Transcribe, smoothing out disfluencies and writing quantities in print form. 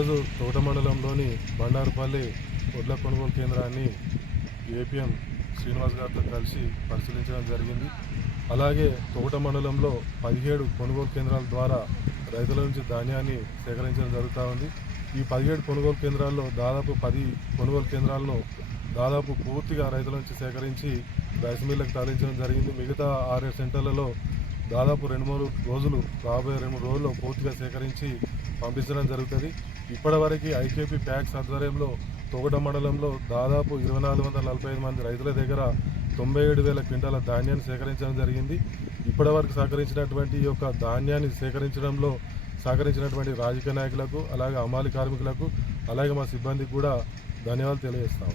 ఈరోజు తోట మండలంలోని బండారుపల్లి వడ్ల కొనుగోలు కేంద్రాన్ని ఏపీఎం శ్రీనివాస్ గారితో కలిసి పరిశీలించడం జరిగింది. అలాగే తోట మండలంలో 17 కొనుగోలు కేంద్రాల ద్వారా రైతుల నుంచి ధాన్యాన్ని సేకరించడం జరుగుతూ ఉంది. ఈ 17 కొనుగోలు కేంద్రాల్లో దాదాపు 10 కొనుగోలు కేంద్రాలను దాదాపు పూర్తిగా రైతుల నుంచి సేకరించి రైస్ మిల్లకు తరలించడం జరిగింది. మిగతా 6 సెంటర్లలో దాదాపు 2-3 రోజులు, రాబోయే 2-3 రోజుల్లో పూర్తిగా సేకరించి పంపించడం జరుగుతుంది. ఇప్పటివరకు ఐకేపీ ప్యాక్స్ ఆధ్వర్యంలో తోగడ మండలంలో దాదాపు 2445 మంది రైతుల దగ్గర 97,000 క్వింటాల ధాన్యాన్ని సేకరించడం జరిగింది. ఇప్పటివరకు సహకరించినటువంటి ఈ యొక్క ధాన్యాన్ని సేకరించడంలో సహకరించినటువంటి రాజకీయ నాయకులకు, అలాగే హమాలి కార్మికులకు, అలాగే మా సిబ్బందికి కూడా ధన్యవాదాలు తెలియజేస్తాం.